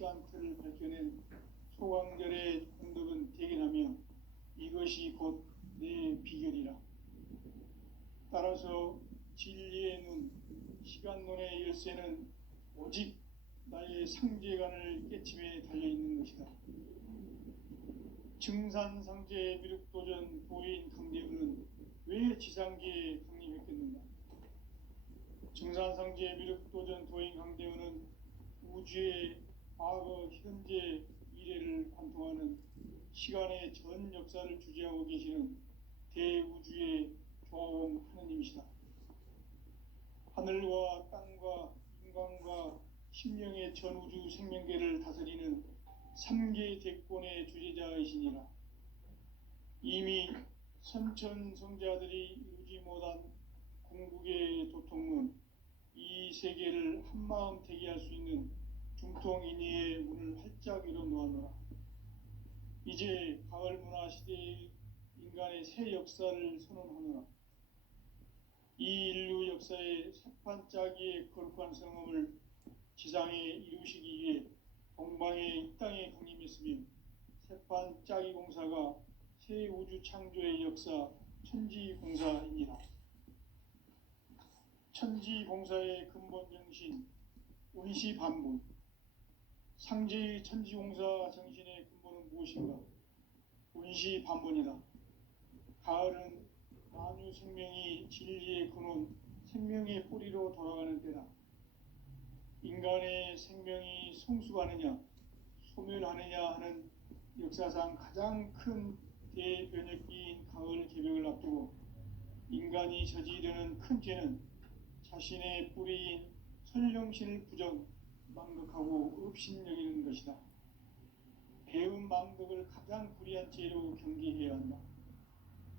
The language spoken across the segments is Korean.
시간틀을 밝혀낸 소강절의 공덕은 대견하며 이것이 곧 내 비결이라. 따라서 진리의 눈, 시간론의 열쇠는 오직 나의 상제관을 깨침에 달려있는 것이다. 증산상제 미륵도전 도인 강대우는 왜 지상계에 강림했겠는가? 증산상제 미륵도전 도인 강대우는 우주의 과거, 현재, 미래를 관통하는 시간의 전 역사를 주재하고 계시는 대우주의 조화원 하느님이시다. 하늘과 땅과 인간과 심령의 전우주 생명계를 다스리는 삼계 대권의 주재자이시니라. 이미 선천성자들이 이루지 못한 궁극의 도통은 이 세계를 한마음 대기할 수 있는 중통인의의 문을 활짝 열어 놓았노라. 이제 가을 문화 시대의 인간의 새 역사를 선언하노라. 이 인류 역사의 새판짜기의 거룩한 성험을 지상에 이루시기 위해 동방의 이 땅에 강림했으며 새판짜기 공사가 새 우주 창조의 역사 천지공사이니라. 천지공사의 근본 정신 운시반본. 상제의 천지공사 정신의 근본은 무엇인가? 운시반본이다. 가을은 만유 생명이 진리의 근원, 생명의 뿌리로 돌아가는 때다. 인간의 생명이 성숙하느냐, 소멸하느냐 하는 역사상 가장 큰 대변혁기인 가을 개벽을 앞두고 인간이 저지르는 큰 죄는 자신의 뿌리인 선령신을 부정, 망덕하고 업신여기는 것이다. 배음 망덕을 가장 불의한 죄로 경계해야 한다.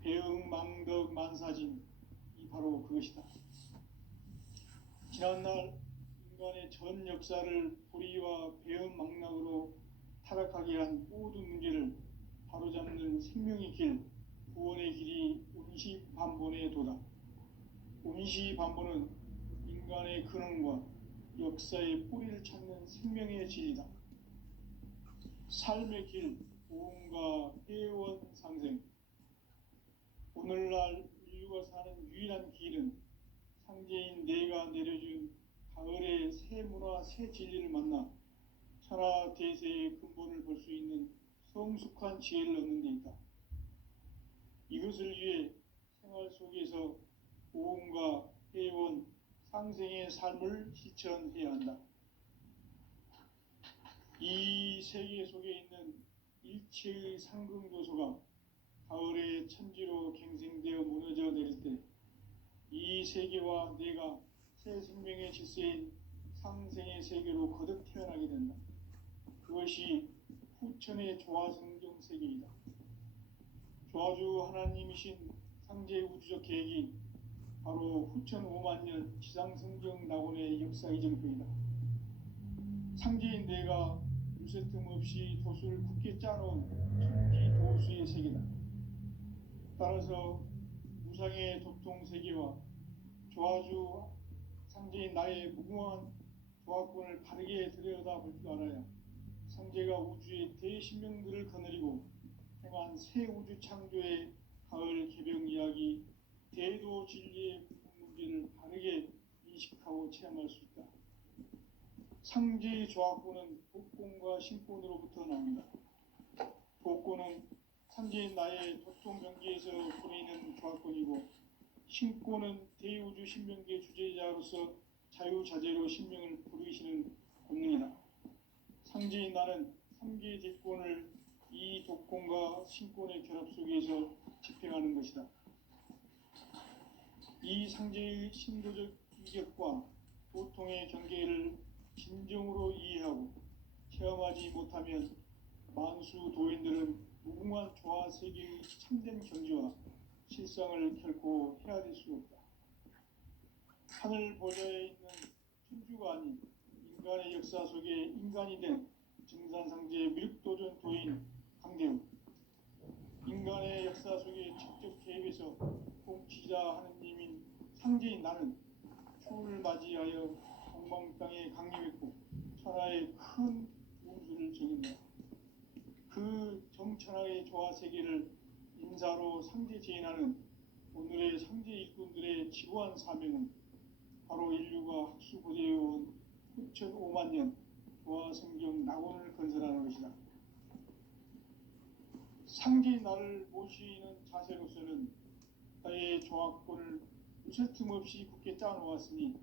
배음 망덕 만사진이 바로 그것이다. 지난날 인간의 전 역사를 불의와 배음 망락으로 타락하게 한 모든 문제를 바로잡는 생명의 길, 구원의 길이 운시반본의 도다. 운시반본은 인간의 근원과 역사의 뿌리를 찾는 생명의 진리다. 삶의 길, 보험과 회원 상생. 오늘날 인류가 사는 유일한 길은 상제인 내가 내려준 가을의 새 문화, 새 진리를 만나 천하 대세의 근본을 볼 수 있는 성숙한 지혜를 얻는 데 있다. 이것을 위해 생활 속에서 보험과 회원, 상생의 삶을 실천해야 한다. 이 세계 속에 있는 일체의 상승조소가 가을의 천지로 갱생되어 무너져 내릴 때 이 세계와 내가 새 생명의 질서인 상생의 세계로 거듭 태어나게 된다. 그것이 후천의 조화성경 세계이다. 조화주 하나님이신 상제 우주적 계획이 바로 후천 5만 년 지상성경 낙원의 역사 이정표이다. 상제인 내가 물새틈 없이 도수를 굳게 짜놓은 천지도수의 세계다. 따라서 무상의 도통 세계와 조화주 상제인 나의 무궁한 조화권을 바르게 들여다볼 줄 알아야 상제가 우주의 대신명들을 거느리고 행한 새 우주 창조의 가을 개벽 이야기, 대도 진리의 문제를 바르게 인식하고 체험할 수 있다. 상제의 조화권은 복권과 신권으로부터 나온다. 복권은 상제인 나의 도통 경계에서 보내는 조화권이고, 신권은 대우주 신명계 주제자로서 자유자재로 신명을 부르시는 권능이다. 상제인 나는 3개의 대권을 이 독권과 신권의 결합 속에서 집행하는 것이다. 이 상제의 신도적 위격과 도통의 경계를 진정으로 이해하고 체험하지 못하면 만수 도인들은 무궁한 조화 세계의 참된 경지와 실상을 결코 헤아릴 수 없다. 하늘 보좌에 있는 천주가 아닌 인간의 역사 속에 인간이 된 증산상제 미륵도전 도인 강대우. 인간의 역사 속에 직접 개입해서 통치자 하느님인 상제인 나는 추를 맞이하여 동방 땅에 강림했고 천하의 큰 세계를 인사로 상제 제인하는 오늘의 상제 일꾼들의 지고한 사명은 바로 인류가 학수고대해온 후천 5만 년 도화 성경 낙원을 건설하는 것이다. 상제의 날을 모시는 자세로서는 나의 조합권을 무쇠 틈 없이 굳게 짜놓았으니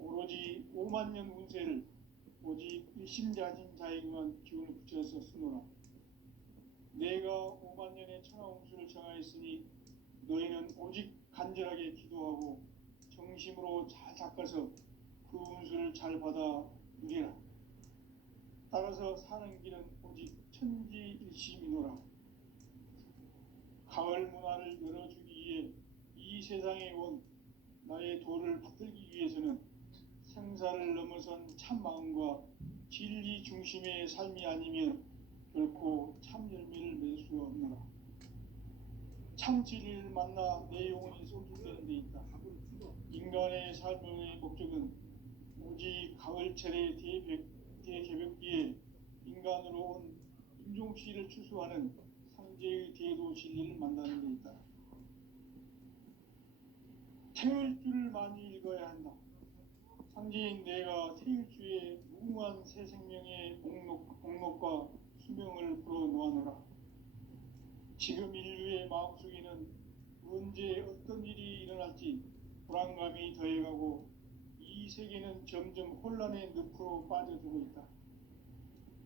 오로지 5만 년 운세를 오직 일심자진 자에게만 기운을 붙여서 쓰노라. 내가 5만 년의 천하운수를 정하였으니 너희는 오직 간절하게 기도하고 정심으로 잘 닦아서 그 운수를 잘 받아 누리라. 따라서 사는 길은 오직 천지일심이노라. 가을 문화를 열어주기 위해 이 세상에 온 나의 도를 받들기 위해서는 생사를 넘어선 참 마음과 진리 중심의 삶이 아니면 결코 참 열매를 맺을 수가 없노라. 참 진리를 만나 내 영혼이 쏟을되는 데 있다. 인간의 삶의 목적은 오직 가을철의 대개벽기에 인간으로 온 인종씨를 추수하는 상제의 대도 진리를 만나는 데 있다. 태일주를 많이 읽어야 한다. 상제인 내가 태일주의 무궁한 새 생명의 목록과 수명을 풀어놓아노라. 지금 인류의 마음속에는 언제 어떤 일이 일어날지 불안감이 더해가고 이 세계는 점점 혼란의 늪으로 빠져들고 있다.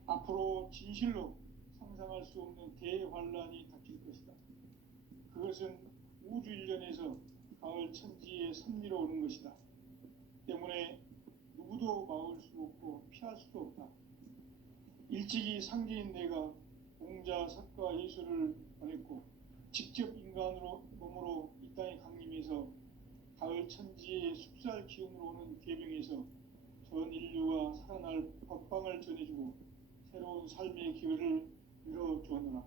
앞으로 진실로 상상할 수 없는 대환란이 닥칠 것이다. 그것은 우주 일련에서 가을 천지의 섭리로 오는 것이다. 때문에 누구도 막을 수 없고 피할 수도 없다. 일찍이 상제인 내가 공자, 석가, 예수를 보냈고 직접 인간으로 몸으로 이 땅에 강림해서 가을 천지의 숲살 기운으로 오는 계명에서 전 인류가 살아날 법방을 전해주고 새로운 삶의 기회를 열어주었노라.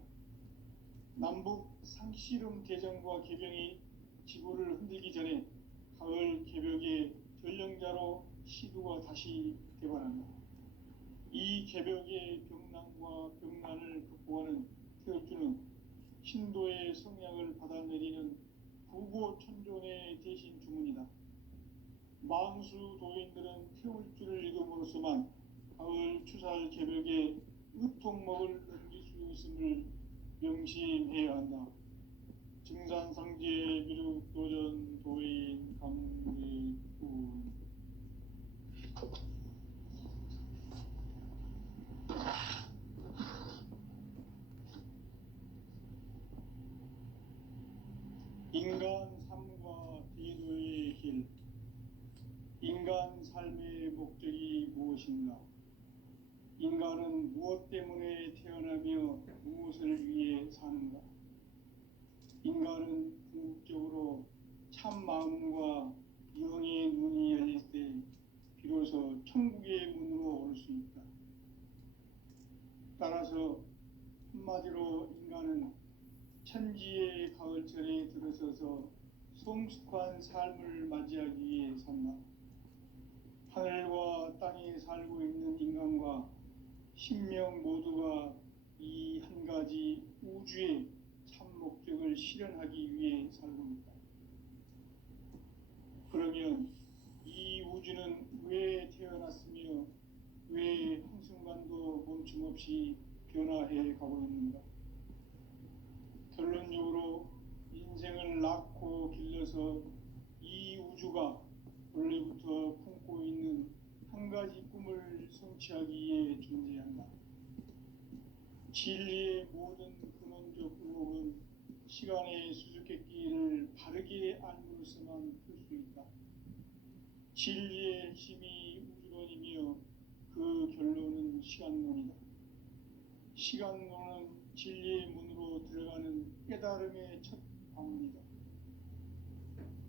남북 상씨름 대전과 개병이 지구를 흔들기 전에 가을 개벽의 전령자로 시두가 다시 개발한다. 이 개벽의 병난과 병난을 극복하는 태엽주는 신도의 성약을 받아내리는 부고천존의 대신 주문이다. 망수 도인들은 태울주를 읽음으로써만 가을 추살 개벽에 의통목을 넘길 수 있음을 명심해야 한다. 증산상제 미륵도전 도인 강리군. 인간 삶과 대도의 길. 인간 삶의 목적이 무엇인가? 인간은 무엇 때문에 태어나며 무엇을 위해 사는가? 인간은 궁극적으로 참 마음과 영의 문이 열릴 때 비로소 천국의 문으로 올 수 있다. 따라서 한마디로 인간은 천지의 가을철에 들어서서 성숙한 삶을 맞이하기 위해 산다. 하늘과 땅에 살고 있는 인간과 신명 모두가 이 한 가지 우주의 참 목적을 실현하기 위해 살고 있다. 그러면 이 우주는 왜 태어났으며 왜 한순간도 멈춤없이 변화해 가고 있는가? 결론적으로 인생을 낳고 길러서 이 우주가 원래부터 품고 있는 한 가지 꿈을 성취하기 위해 존재한다. 진리의 모든 근원적 의혹은 시간의 수수께끼를 바르게 알므로서만 풀 수 있다. 진리의 핵심이 우주론이며 그 결론은 시간론이다. 시간론은 진리의 문으로 들어가는 깨달음의 첫 방문이다.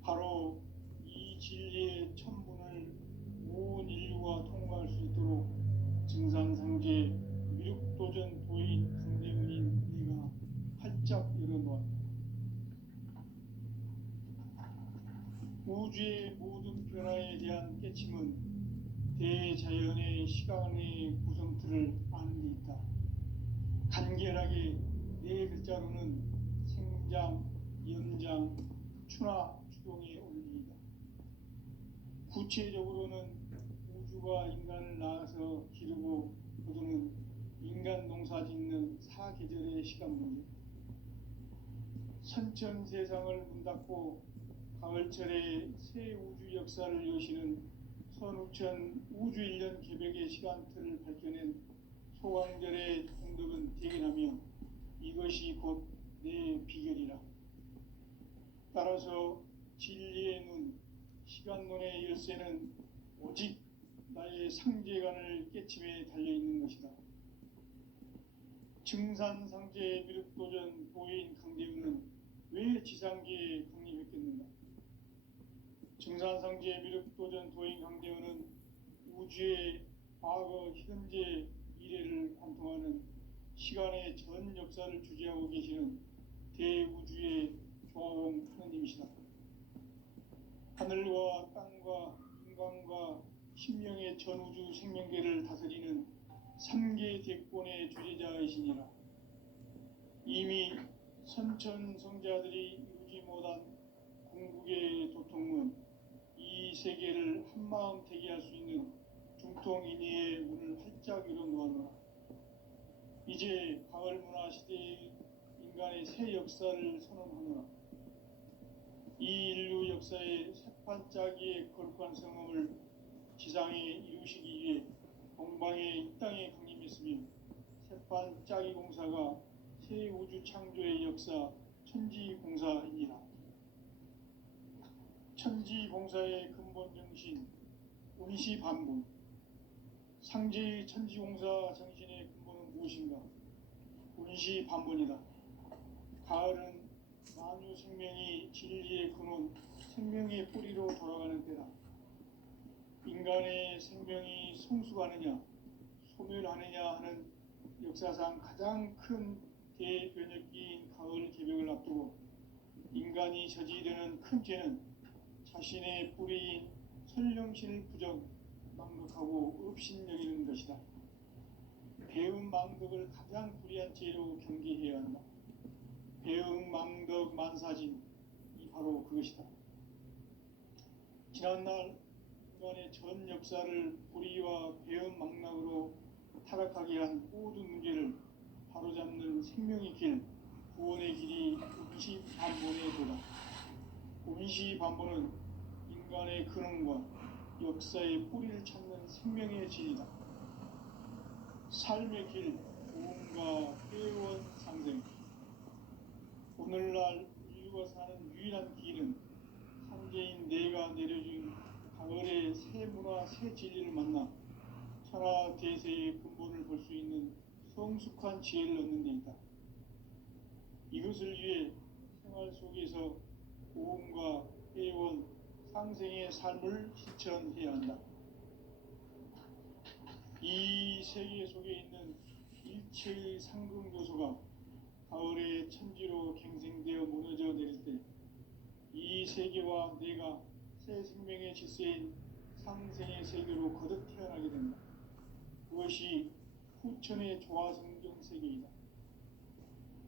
바로 이 진리의 첫 문을 온 인류가 통과할 수 있도록 증산상제 미륵도전 도인 강대문인 내가 활짝 열어놓았다. 우주의 모든 변화에 대한 깨침은 대자연의 시간의 구성틀을 아는 데 있다. 간결하게 네 글자로는 생장, 연장, 추나 추동의 원리이다. 구체적으로는 우주가 인간을 낳아서 기르고 거두는 인간 농사 짓는 사계절의 시간 문제, 선천 세상을 문 닫고 가을철에 새 우주 역사를 여시는 선우천 우주 1년 개벽의 시간틀을 밝혀낸 소강절의 공덕은 대견하며 이것이 곧 내 비결이라. 따라서 진리의 눈, 시간론의 열쇠는 오직 나의 상제관을 깨침에 달려있는 것이다. 증산상제 미륵도전 도인 강대우는 왜 지상계에 강림했겠는가? 증산상제 미륵도전 도인 강대우는 우주의 과거, 현재, 미래를 관통하는 시간의 전 역사를 주재하고 계시는 대우주의 조화공 하느님이시다. 하늘과 땅과 인간과 신명의 전우주 생명계를 다스리는 3계 대권의 주재자이시니라. 이미 선천성자들이 이루지 못한 궁극의 도통문, 이 세계를 한마음 되게 할 수 있는 중통인의의 문을 활짝 열어놓았노라. 이제 가을 문화 시대의 인간의 새 역사를 선언하노라. 이 인류 역사의 새판짜기의 거룩한 성험을 지상에 이루시기 위해 동방의 이 땅에 강림했으며 새판짜기 공사가 새 우주 창조의 역사 천지공사이니라. 천지공사의 근본 정신 운시반분, 상제의 천지공사 정신의 근본은 무엇인가? 운시반분이다. 가을은 만유 생명이 진리의 근원, 생명의 뿌리로 돌아가는 때다. 인간의 생명이 성숙하느냐, 소멸하느냐 하는 역사상 가장 큰 대변혁기인 가을 개벽을 앞두고 인간이 저지르는 큰 죄는 자신의 뿌리인 설령신을 부정, 망극하고 업신여기는 것이다. 배음 망덕을 가장 불의한 죄로 경계해야 한다. 배음 망덕 만사진, 이 바로 그것이다. 지난날 인간의 전 역사를 불의와 배음 망락으로 타락하게 한 모든 문제를 바로잡는 생명의 길, 구원의 길이 운시반본의 도다. 운시반본은 인간의 근원과 역사의 뿌리를 찾는 생명의 진리다. 삶의 길, 구원과 회원 상생. 오늘날 인류가 사는 유일한 길은 상제인 내가 내려준 가을의 새 문화, 새 진리를 만나 천하 대세의 근본을 볼 수 있는 성숙한 지혜를 얻는 데 있다. 이것을 위해 생활 속에서 고음과 회원, 상생의 삶을 실천해야 한다. 이 세계 속에 있는 일체의 상금 요소가 가을의 천지로 갱생되어 무너져 내릴 때 이 세계와 내가 새 생명의 질서인 상생의 세계로 거듭 태어나게 된다. 그것이 후천의 조화성경 세계이다.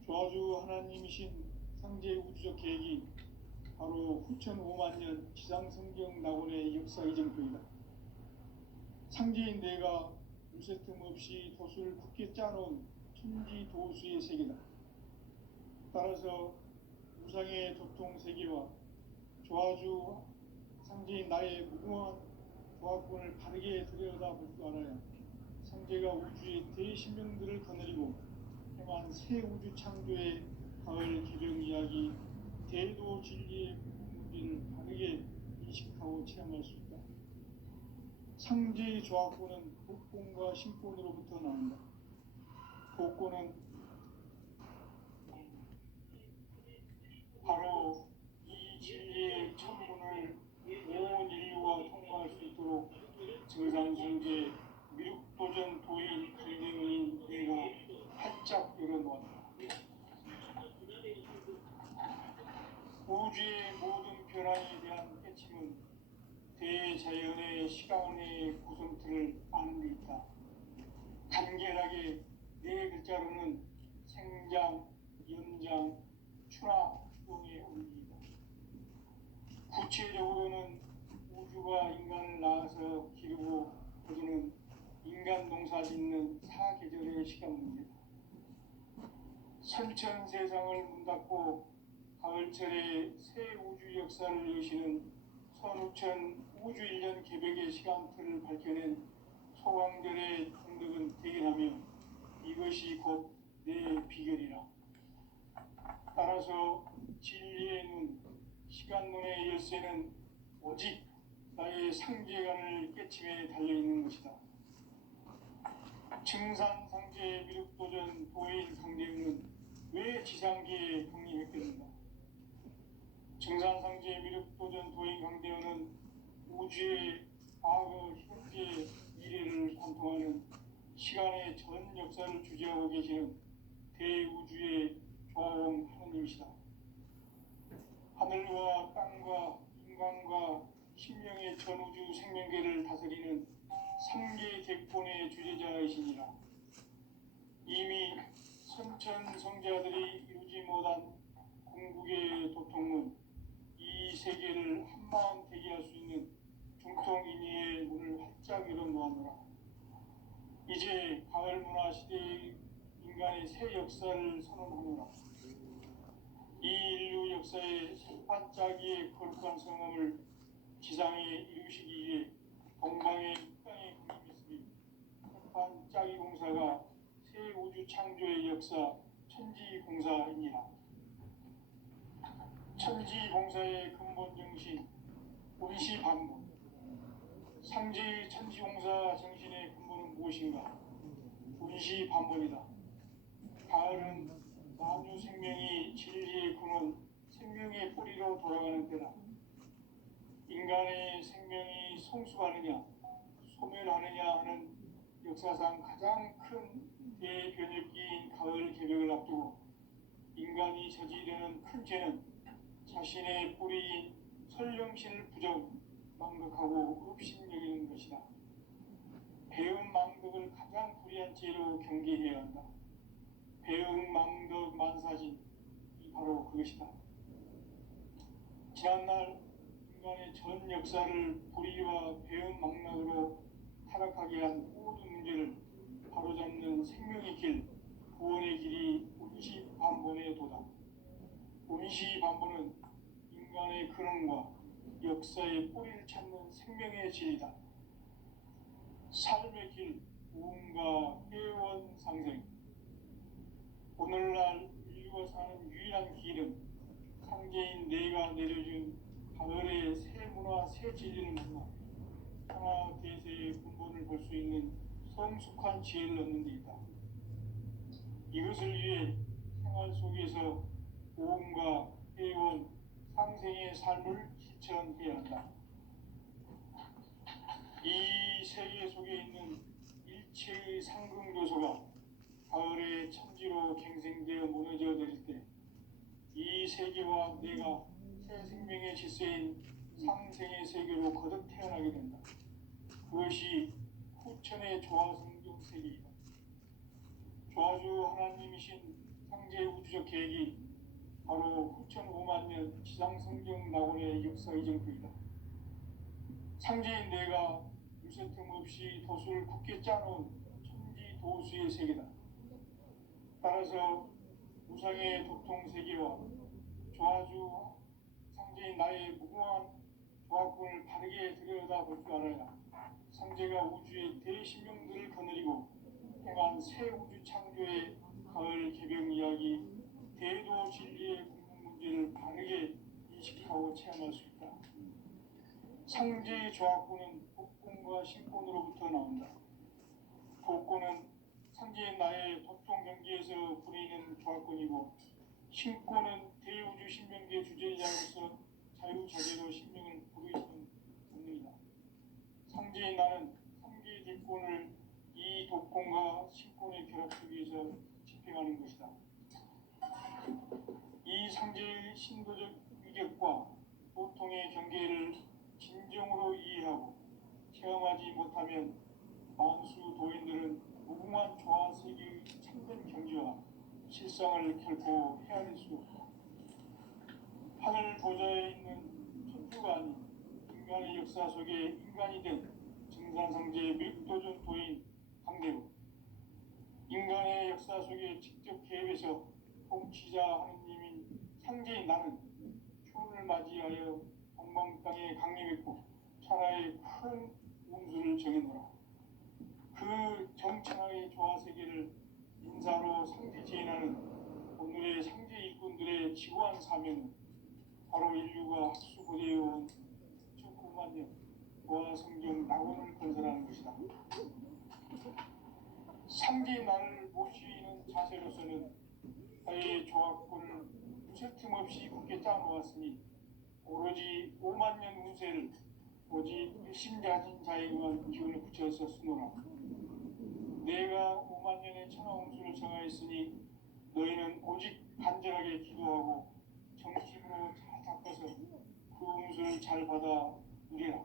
조화주 하나님이신 상제 우주적 계획이 바로 후천 5만년 지상성경 낙원의 역사 이정표이다. 상제인 내가 물새틈 없이 도수를 굳게 짜놓은 천지도수의 세계다. 따라서 우상의 도통 세계와 조화주 상제인 나의 무궁한 조화권을 바르게 들여다볼 줄 알아야 상제가 우주의 대신명들을 거느리고 행한 새 우주 창조의 가을 개벽 이야기, 대도 진리의 문제를 바르게 인식하고 체험할 수 있다. 상제의 조화권은 복권과 신권으로부터 나온다. 복권은 바로 이 진리의 천문을 온 인류가 통과할 수 있도록 증산승제 미륵도전 도인 강대문인 내가 활짝 열어놓았다. 우주의 모든 변화에 대한 깨침은 대자연의 시간의 구성틀을 아는 데 있다. 간결하게 네 글자로는 생장, 시장 추나 추동에 올립니다. 구체적으로는 우주가 인간을 낳아서 기르고 거두는 인간 농사 짓는 사계절의 시간 문제다. 선천 세상을 문 닫고 가을철에 새 우주 역사를 여시는 선우천 우주일년 개벽의 시간표를 밝혀낸 소강절의 동덕은 대견하며 이것이 곧 내 비결이라. 따라서 진리의 눈, 시간 눈의 열쇠는 오직 나의 상제관을 깨침에 달려있는 것이다. 증산상제 미륵도전 도인 강대웅은 왜 지상계에 강림했겠는가? 증산상제 미륵도전 도인 강대웅은 우주의 과거, 현재, 미래를 관통하는 시간의 전 역사를 주재하고 계시는 대우주의 조화원 하느님이시다. 하늘과 땅과 인간과 신명의 전우주 생명계를 다스리는 삼계 대권의 주제자이시니라. 이미 선천성자들이 이루지 못한 궁극의 도통은 이 세계를 한마음 되게 할 수 있는 중통인의의 문을 활짝 열어놓았노라. 이제 가을 문화 시대의 인간의 새 역사를 선언하노라. 이 인류 역사의 반짝이의 거룩한 성함을 지상에 이루시기 위해 동방의 땅에 군림했으니 반짝이 공사가 새 우주 창조의 역사 천지공사이니라. 천지공사의 근본 정신 운시반복. 상제의 천지공사 정신의 근본은 무엇인가? 운시반복이다. 가을은 만유 생명이 진리의 근원, 생명의 뿌리로 돌아가는 때다. 인간의 생명이 성숙하느냐, 소멸하느냐 하는 역사상 가장 큰 대변혁기인 가을 개벽을 앞두고 인간이 저지르는 큰 죄는 자신의 뿌리인 설령신을 부정, 망극하고 업신여기는 것이다. 배음 망덕을 가장 불의한 죄로 경계해야 한다. 배음 망덕 만사진, 이 바로 그것이다. 지난날 인간의 전 역사를 불의와 배음 망락으로 타락하게 한 모든 문제를 바로잡는 생명의 길, 구원의 길이 운시반본의 도다. 운시반본은 인간의 근원과 역사의 뿌리를 찾는 생명의 진리다. 삶의 길, 우음과 회원 상생. 오늘날 인류가 사는 유일한 길은 상제인 내가 내려준 가을의 새 문화, 새 진리를 만나 평화 대세의 근본을 볼 수 있는 성숙한 지혜를 얻는 데 있다. 이것을 위해 생활 속에서 오음과 회원, 상생의 삶을 실천해야 한다. 이 세계 속에 있는 일체의 상극 요소가 가을의 천지로 갱생되어 무너져 내릴 때 이 세계와 내가 새 생명의 질서인 상생의 세계로 거듭 태어나게 된다. 그것이 후천의 조화성경 세계이다. 조화주 하나님이신 상제 우주적 계획이 바로 후천 5만 년 지상성경 낙원의 역사 이정표이다. 상제인 내가 유세 틈 없이 도수를 굳게 짜놓은 천지 도수의 세계다. 따라서 무상의 도통 세계와 조화주 상제인 나의 무궁한 조화권을 바르게 들여다볼 줄 알아야 상제가 우주의 대신명들을 거느리고 행한 새 우주 창조의 가을 개벽 이야기, 대도 진리의 궁극 문제를 바르게 인식하고 체험할 수 있다. 상제의 조화권은 복권과 신권으로부터 나온다. 복권은 상제인 나의 도통 경계에서 부리는 조화권이고, 신권은 대우주 신명계 주제자로서 자유자재로 신명을 부르시는 본능이다. 상제인 나는 상계의 대권을 이 독권과 신권의 결합 속에서 집행하는 것이다. 이 상제의 신도적 위격과 보통의 경계를 진정으로 이해하고 체험하지 못하면 만수 도인들은 무궁한 조화 세계의 참된 경지와 실상 일상을 결코 헤아릴 수 없다. 하늘 보좌에 있는 천주가 아닌 인간의 역사 속에 인간이 된 증산상제의 밀도전 도인 강대국, 인간의 역사 속에 직접 개입해서 통치자 하느님인 상제인 나는 초를 맞이하여 동방 땅에 강림했고 천하의 큰 운수를 정해놓으라. 그 정천하의 조화세계를 인사로 상제 제인하는 오늘의 상제 일꾼들의 지구한 사명은 바로 인류가 학수고대해온 9만 년 조화 성경 낙원을 건설하는 것이다. 상제의 나를 모시는 자세로서는 나의 조합권을 무색 틈 없이 굳게 짜놓았으니 오로지 5만 년 운세를 오직 일심자진 자에게만 기운을 붙여서 쓰노라. 내가 5만 년의 천하 운수를 정하였으니 너희는 오직 간절하게 기도하고 정심으로 잘 닦아서 그 운수를 잘 받아 누리라.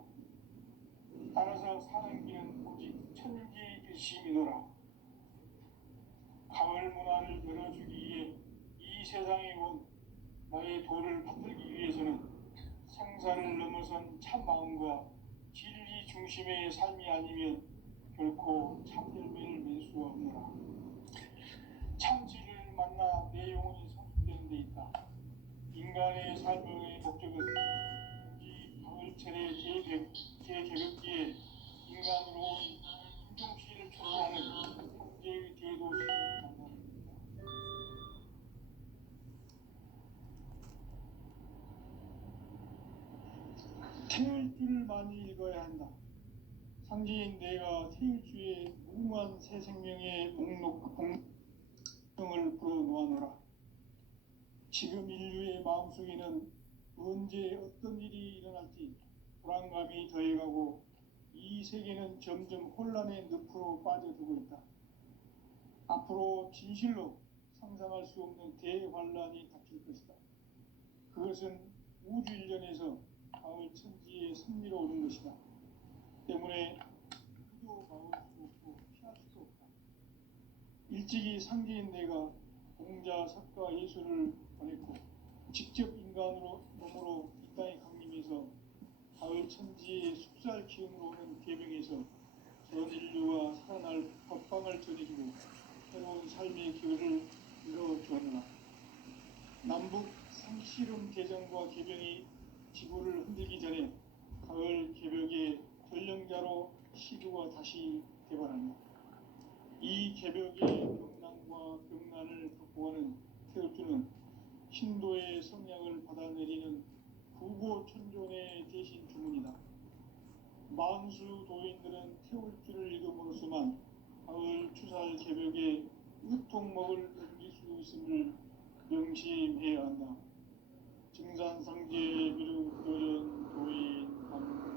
따라서 사는 길은 오직 천지일심이노라. 가을 문화를 열어주기 위해 이 세상에 온 나의 도를 받들기 위해서는 생사를 넘어선 참 마음과 진리 중심의 삶이 아니면 결코 참 열매를 맺을 수 없노라. 참 진리를 만나 내 영혼이 성숙되는 데 있다. 인간의 삶의 목적은 이 가을철의 재개벽기에 인간으로 온 인종시를 초월하는 형제의 대도시를 만나는 것이다. 태울 줄을 많이 읽어야 한다. 상제인 내가 태울 주의 무궁한 새 생명의 목록 공명을 불어놓아노라. 지금 인류의 마음속에는 언제 어떤 일이 일어날지 불안감이 더해가고 이 세계는 점점 혼란의 늪으로 빠져들고 있다. 앞으로 진실로 상상할 수 없는 대환란이 닥칠 것이다. 그것은 우주 일련에서 가을 천지의 섭리로 오는 것이다. 때문에 누구도 막을 수 없고 피할 수도 없다. 일찍이 상제인 내가 공자, 석가, 예수를 보냈고 직접 인간으로 몸으로 이 땅에 강림해서 가을 천지의 숙살 기운으로 오는 계명에서 전 인류가 살아날 법방을 전해주고 새로운 삶의 기회를 이뤄주었노라. 남북 상씨름 개정과 개병이 지구를 흔들기 전에 가을 개벽의 전령자로 시구가 다시 개발한다. 이 개벽의 경난과 병난을 극복하는 태엽주는 신도의 성량을 받아내리는 구고천존의 대신 주문이다. 만수 도인들은 태울주를 읽음으로써만 가을 추살 개벽의 으통먹을 넘길 수 있음을 명심해야 한다. 증산상제 미륵도전 도인 강대구.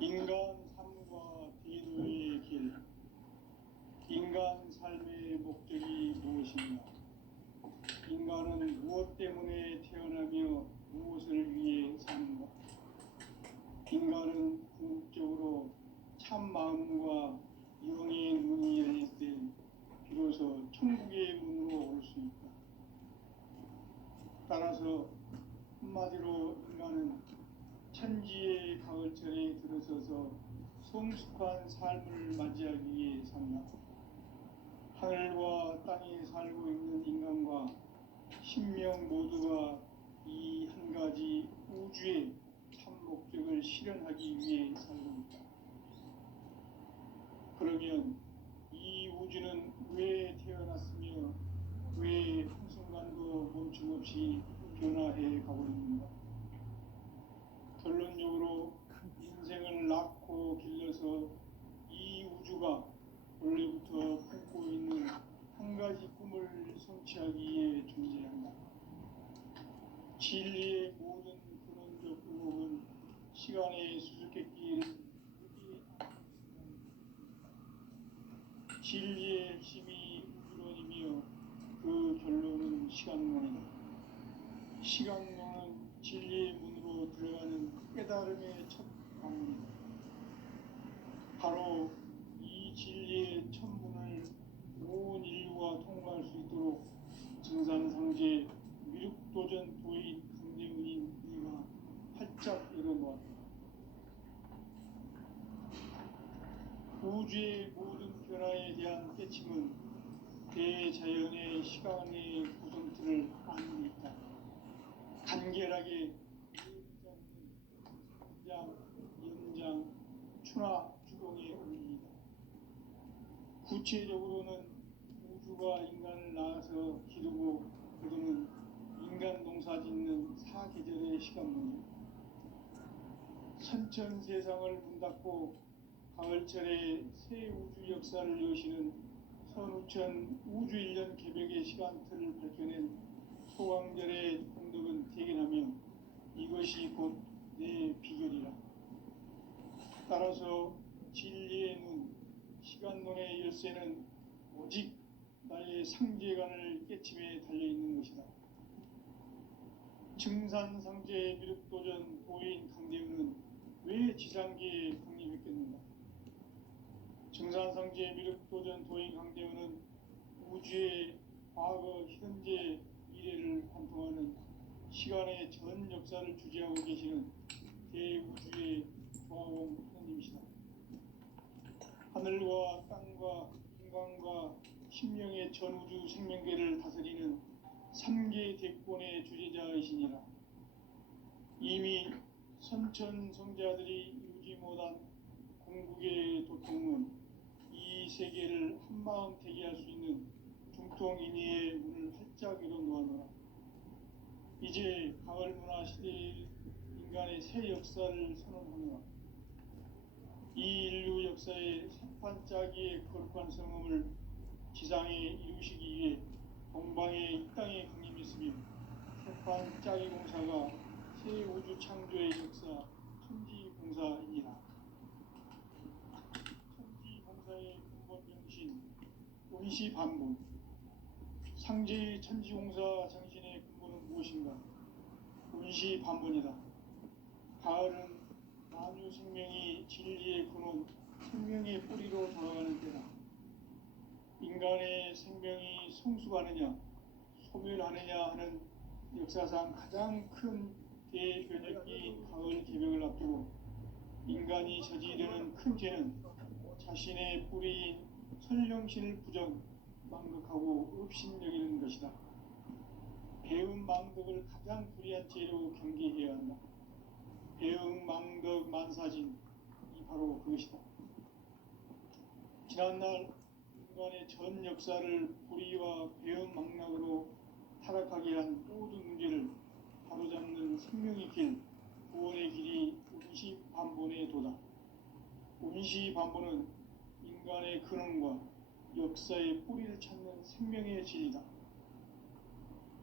인간 삶과 대도의 길. 인간 삶의 목적이 무엇인가? 인간은 무엇 때문에 태어나며 무엇을 위해 사는가? 인간은 궁극적으로 참 마음과 영의 문이 열릴 때 비로소 천국의 문으로 올 수 있다. 따라서 한마디로 인간은 천지의 가을철에 들어서서 성숙한 삶을 맞이하기 위해 산다. 하늘과 땅에 살고 있는 인간과 신명 모두가 이 한 가지 우주의 참 목적을 실현하기 위해 살고 있다. 그러면 이 우주는 왜 태어났으며 왜 한순간도 멈춤없이 변화해 가고 있는가? 결론적으로 인생을 낳고 길러서 이 우주가 원래부터 품고 있는 한 가지 꿈을 성취하기 위해 존재한다. 진리의 모든 근원적 의혹은 시간의 수수께끼를 진리의 핵심이 우주론이며 그 결론은 시간론이다. 시간론은 진리의 문으로 들어가는 깨달음의 첫 방문이다. 바로 이 진리의 첫 문을 온 인류가 통과할 수 있도록 증산상제 미륵도전 도인 강대훈인 네가 활짝 열어놓았다. 우주의 모든 변화에 대한 깨침은 대자연의 시간의 구성틀을 아는 있다. 간결하게 성장, 연장, 추나 주동의 원리이다. 구체적으로는 우주가 인간을 낳아서 기르고 그도는 인간 농사 짓는 사계절의 시간문이다. 선천 세상을 문 닫고 가을철에 새 우주 역사를 여시는 선우천 우주 1년 개벽의 시간틀을 밝혀낸 소강절의 공덕은 대견하며 이것이 곧 내 비결이라. 따라서 진리의 눈, 시간론의 열쇠는 오직 나의 상제관을 깨침에 달려있는 것이다. 증산상제 미륵도전 도인 강대훈은 왜 지상계에 국립했겠는가? 증산상제 미륵도전 도인 강대훈은 우주의 과거, 현재, 미래를 관통하는 시간의 전 역사를 주재하고 계시는 대우주의 조화공 하나님이시다. 하늘과 땅과 인간과 심령의 전우주 생명계를 다스리는 3계 대권의 주재자이시니라. 이미 선천 성자들이 이루지 못한 궁극의 도통은 이 세계를 한마음 되게 할 수 있는 중통인의의 문을 활짝 열어놓아노라. 이제 가을 문화 시대의 인간의 새 역사를 선언하노라. 이 인류 역사의 새판짜기의 거룩한 성음을 지상에 이루시기 위해 동방의 이 땅에 강림했으며 새판짜기 공사가 새 우주 창조의 역사 천지공사이니라. 천지공사의 근본 정신 원시반복. 상제의 천지공사 정신의 근본은 무엇인가? 원시반복이다. 가을은 만유 생명이 진리의 근원, 생명의 뿌리로 돌아가는 때다. 인간의 생명이 성숙하느냐, 소멸하느냐 하는 역사상 가장 큰 대변혁기인 가을 개벽을 앞두고 인간이 저지르는 큰 죄는 자신의 뿌리인 설령신을 부정, 망극하고 업신여기는 것이다. 배음 망덕을 가장 불의한 죄로 경계해야 한다. 배음 망덕 만사진, 이 바로 그것이다. 지난날 인간의 전 역사를 불의와 배음 망락으로 타락하게 한 모든 문제를 바로잡는 생명의 길, 구원의 길이 운시반본의 도다. 운시반본은 인간의 근원과 역사의 뿌리를 찾는 생명의 진리다.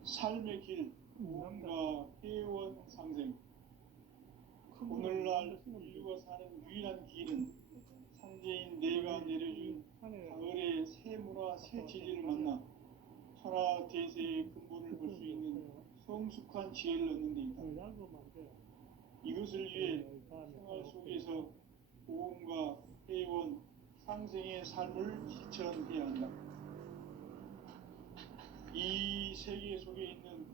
삶의 길, 구원과 회원 상생. 오늘날 인류가 사는 유일한 길은 상제인 내가 내려준 가을의 새 문화, 새 진리를 만나 천하 대세의 근본을 볼 수 있는 성숙한 지혜를 얻는 데 있다. 이것을 위해 생활 속에서 보험과 회원, 상생의 삶을 실천해야 한다. 이 세계 속에 있는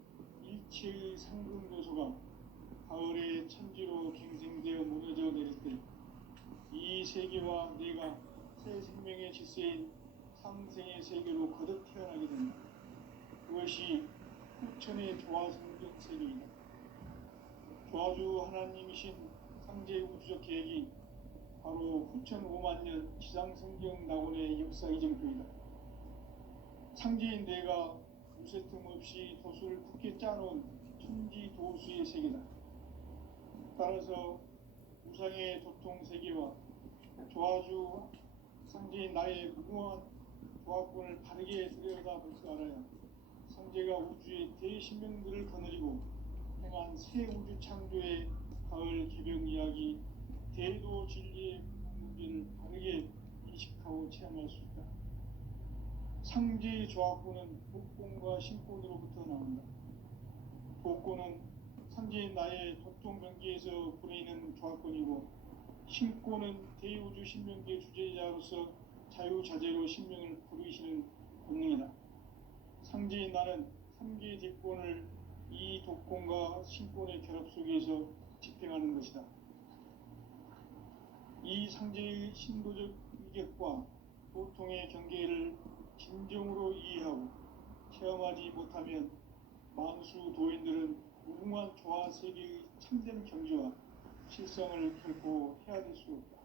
일체의 상금 요소가 가을의 천지로 갱생되어 무너져 내릴 때 이 세계와 내가 새 생명의 질서인 상생의 세계로 거듭 태어나게 된다. 그것이 후천의 조화성경 세계이다. 조화주 하나님이신 상제 우주적 계획이 바로 후천 5만년 지상성경 낙원의 역사 이정표이다. 상제인 내가 무쇠 틈 없이 도수를 굳게 짜놓은 천지 도수의 세계다. 따라서 우상의 도통 세계와 조화주 상제인 나의 무궁한 조합권을 바르게 들여다볼 줄 알아야 상제가 우주의 대신명들을 거느리고 행한 새 우주 창조의 가을 개벽 이야기, 대도 진리의 문제를 바르게 인식하고 체험할 수 있다. 상제의 조합권은 복권과 신권으로부터 나온다. 복권은 상제 상제인 나의 독종병기에서 보내는 조합권이고, 신권은 대우주 신명기의 주제자로서 자유자재로 신명을 부르시는 권능이다. 상제인 나는 3개의 대권을 이 독권과 신권의 결합 속에서 집행하는 것이다. 이 상제의 신도적 위격과 보통의 경계를 진정으로 이해하고 체험하지 못하면 만수 도인들은 무궁한 조화 세계의 참된 경지와 실상을 결코 헤아릴 수 없다.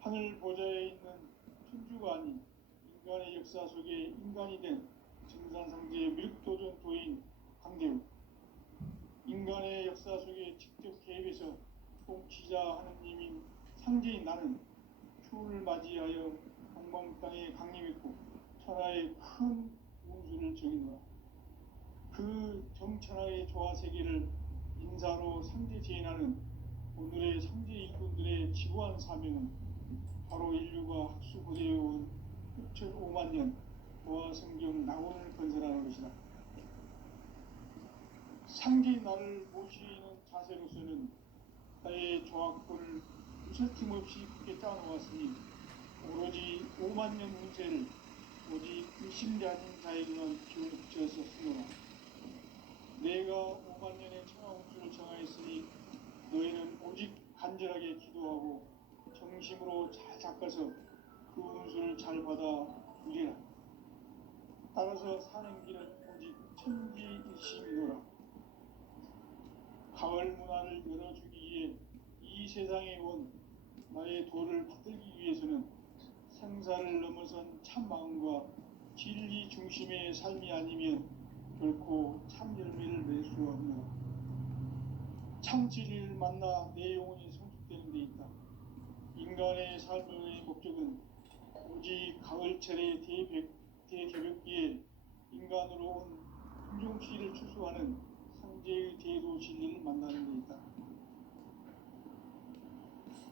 하늘 보좌에 있는 천주가 아닌 인간의 역사 속에 인간이 된 증산상제의 밀도전 도인 강대우, 인간의 역사 속에 직접 개입해서 통치자 하느님인 상제인 나는 추후를 맞이하여 동방 땅에 강림했고 천하의 큰 운수를 정의노라. 그 정천하의 조화 세계를 인사로 상제 제인하는 오늘의 상제 일꾼들의 지구한 사명은 바로 인류가 학수고대해온 6,5만 년 도화 성경 낙원을 건설하는 것이다. 상제인 나를 모시는 자세로서는 나의 조합권을 무설팀 없이 굳게 짜놓았으니 오로지 5만 년 운세를 오직 의심자진 자에게만 기운을 붙여서 쓰노라. 내가 5만 년의 천하 운수를 정하였으니 너희는 오직 간절하게 기도하고 정심으로 잘 닦아서 그 운수를 잘 받아 누리라. 따라서 사는 길은 오직 천지일심이노라. 가을 문화를 열어주기 위해 이 세상에 온 나의 도를 받들기 위해서는 생사를 넘어선 참 마음과 진리 중심의 삶이 아니면 결코 참 열매를 맺을 수 없노라. 참 진리를 만나 내 영혼이 성숙되는 데 있다. 인간의 삶의 목적은 오직 가을철의 대개벽기에 인간으로 온 품종씨를 추수하는 상제의 대도 진리를 만나는 데 있다.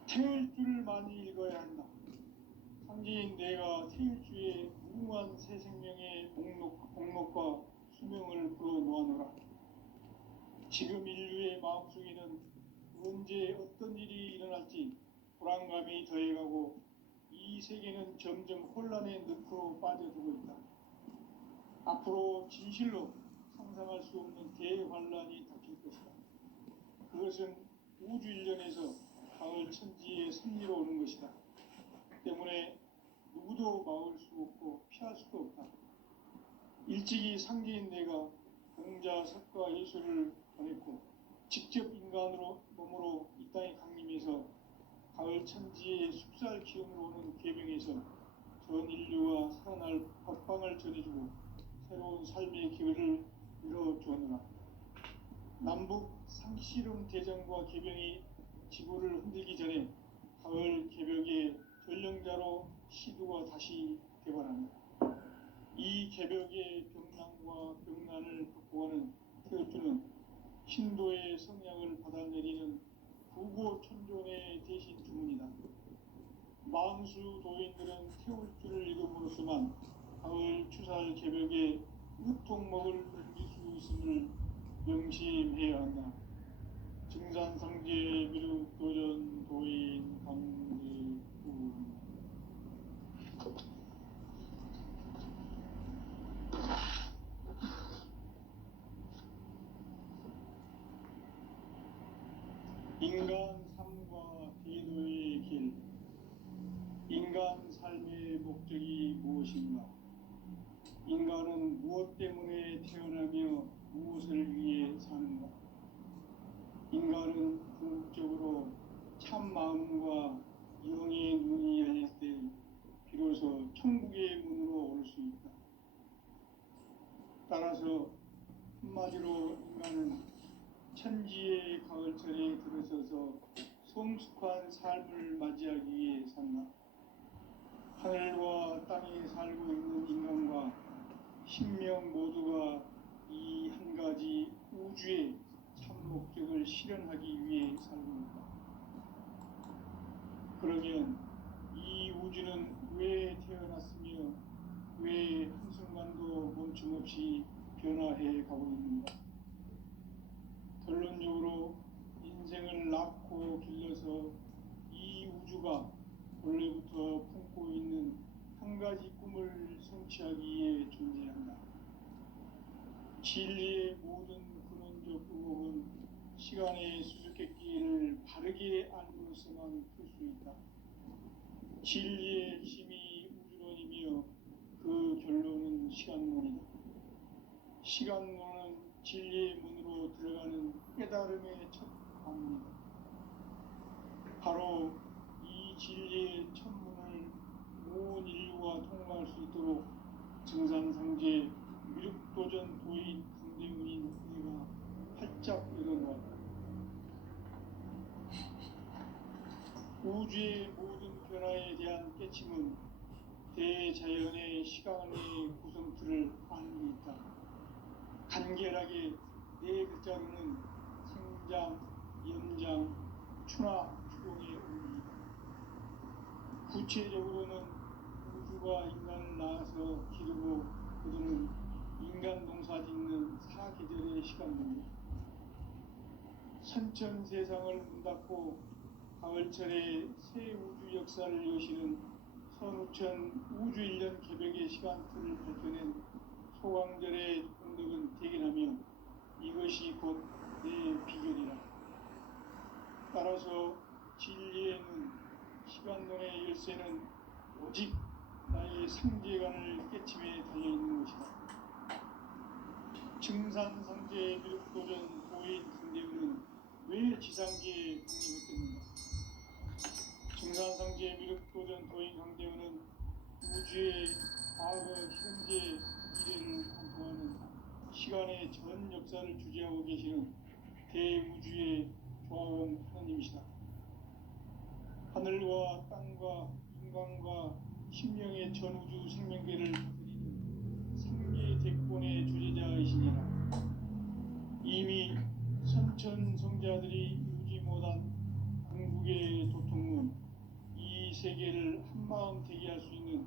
태일주를 많이 읽어야 한다. 상제인 내가 태일주의 무궁한 새 생명의 목록과 수명을 불어놓아노라. 지금 인류의 마음속에는 언제 어떤 일이 일어날지 불안감이 더해가고 이 세계는 점점 혼란의 늪으로 빠져들고 있다. 앞으로 진실로 상상할 수 없는 대환란이 닥칠 것이다. 그것은 우주 일련에서 가을 천지의 섭리로 오는 것이다. 때문에 누구도 막을 수 없고 피할 수도 없다. 일찍이 상제인 내가 공자, 석가, 예수를 보냈고 직접 인간으로 몸으로 이 땅에 강림해서 가을 천지의 숙살 기운으로 오는 계명에서 전 인류와 살아날 법방을 전해주고 새로운 삶의 기회를 열어주었노라. 남북 상씨름 대전과 개병이 지구를 흔들기 전에 가을 개벽의 전령자로 시두가 다시 되관합니다. 이 개벽의 병난과 병난을 극복하는 태울주는 신도의 성향을 받아내리는 부고천존의 대신 주문이다. 만수 도인들은 태울주를 읽음으로써만 가을 추살 개벽의 으통목을 넘길 수 있음을 명심해야 한다. 증산상제 미륵도전 도인 강제군. 인간 삶과 대도의 길. 인간 삶의 목적이 무엇인가? 인간은 무엇 때문에 태어나며 무엇을 위해 사는가? 인간은 궁극적으로 참 마음과 영의 눈이 열릴 때 비로소 천국의 문으로 올 수 있다. 따라서 한마디로 인간은 천지의 가을철에 들어서서 성숙한 삶을 맞이하기 위해 산다. 하늘과 땅에 살고 있는 인간과 신명 모두가 이 한 가지 우주의 참 목적을 실현하기 위해 살고 있다. 그러면 이 우주는 왜 태어났으며 왜 한순간도 멈춤없이 변화해 가고 있는가? 진리의 모든 근원적 의혹은 시간의 수수께끼를 바르게 알므로서만 풀 수 있다. 진리의 힘이 우주론이며 그 결론은 시간론이다. 시간론은 진리의 문으로 들어가는 깨달음의 첫 방문이다. 바로 이 진리의 첫 문을 온 인류가 통과할 수 있도록 증산상제 미륵도전 도인 강대문인 내가 활짝 열어놓았다. 우주의 모든 변화에 대한 깨침은 대자연의 시간의 구성틀을 아는 데 있다. 간결하게 네 글자로는 생장, 연장, 추나 추동의 의미이다. 구체적으로는 우주가 인간을 낳아서 기르고 그들은 인간 농사 짓는 사계절의 시간입니다. 선천 세상을 문 닫고 가을철에 새 우주 역사를 여시는 선우천 우주 1년 개벽의 시간틀을 밝혀낸 소강절의 공덕은 대견하며 이것이 곧 내 비결이라. 따라서 진리의 문, 시간론의 열쇠는 오직 나의 상제관을 깨침에 달려있는 것이다. 증산상제 미륵도전 도인 강대문은 왜 지상계에 강림했겠는가? 증산상제 미륵도전 도인 강대문은 우주의 과거, 현재, 미래를 관통하는 시간의 전 역사를 주재하고 계시는 대우주의 조화원 하나님이시다. 하늘과 땅과 인간과 심령의 전우주 생명계를 다스리는 상계 대권의 주재자이시니라. 이미 선천성자들이 이루지 못한 궁극의 도통문, 이 세계를 한마음 되게 할 수 있는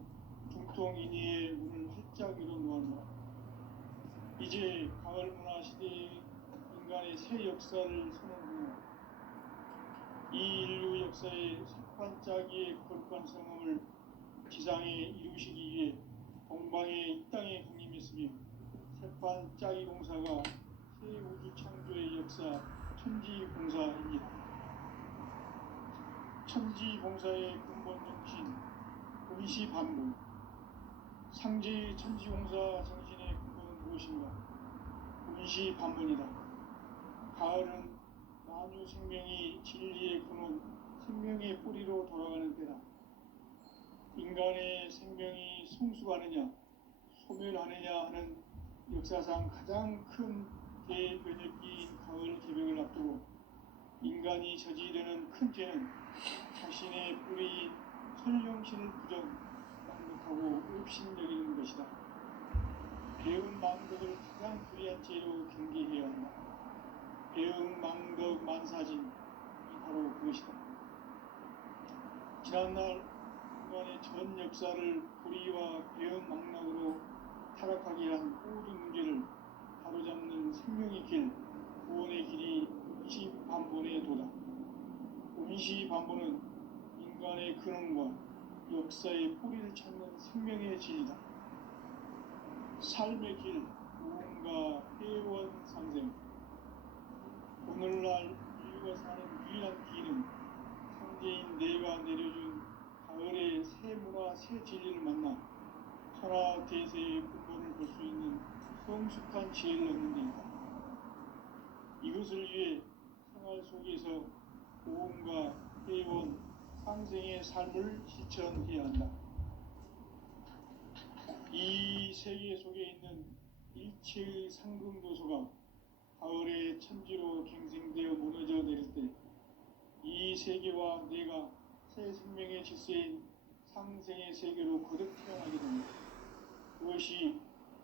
중통인의의 문을 활짝 열어놓았노라. 이제 가을 문화 시대의 인간의 새 역사를 선언하며 이 인류 역사의 색반짝이의 거룩한 성함을 지상에 이루시기 위해 동방의 이 땅에 강림했으며 색반짝이 공사가 새 우주 창조의 역사 천지봉사입니다. 천지봉사의 근본 정신 의시반복. 상제의 천지봉사 정신의 근본은 무엇인가? 의시반복이다. 가을은 만유 생명이 진리의 근원, 생명의 뿌리로 돌아가는 때다. 인간의 생명이 성숙하느냐, 소멸하느냐 하는 역사상 가장 큰 대변혁기인 가을 개벽을 앞두고 인간이 저지르는 큰 죄는 자신의 뿌리인 설령신을 부정, 망독하고 업신여기는 것이다. 배은 망독을 가장 불의한 죄로 경계해야 한다. 배은 망덕 만사진이 바로 그것이다. 지난날 인간의 전 역사를 불의와 배은 망락으로 타락하게 한 모든 문제를 바로잡는 생명의 길, 구원의 길이 의시반본의 도다. 의시반본은 인간의 근원과 역사의 뿌리를 찾는 생명의 진리다. 삶의 길, 무언가 회원 상생. 오늘날 인류가 사는 유일한 길은 상제인 내가 내려준 가을의 새 문화, 새 진리를 만나 천하 대세의 근본을 볼 수 있는 성숙한 지혜를 얻는 데 있다. 이것을 위해 생활 속에서 보험과 회원, 상생의 삶을 실천해야 한다. 이 세계 속에 있는 일체의 상금도서가 가을의 천지로 갱생되어 무너져 내릴 때 이 세계와 내가 새 생명의 질서인 상생의 세계로 거듭 태어나게 됩니다. 그것이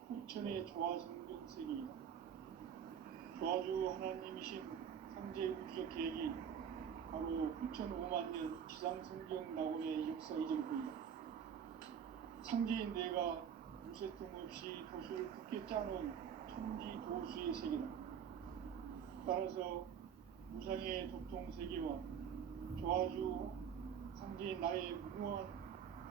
후천의 조화성전 세계이다. 조화주 하나님이신 상제 우주적 계획이 바로 후천 5만 년 지상성경 낙원의 역사 이전부이다. 상제인 내가 무쇠 틈 없이 도수를 굳게 짜놓은 천지 도수의 세계다. 따라서 무상의 도통 세계와 조화주 상제인 나의 무모한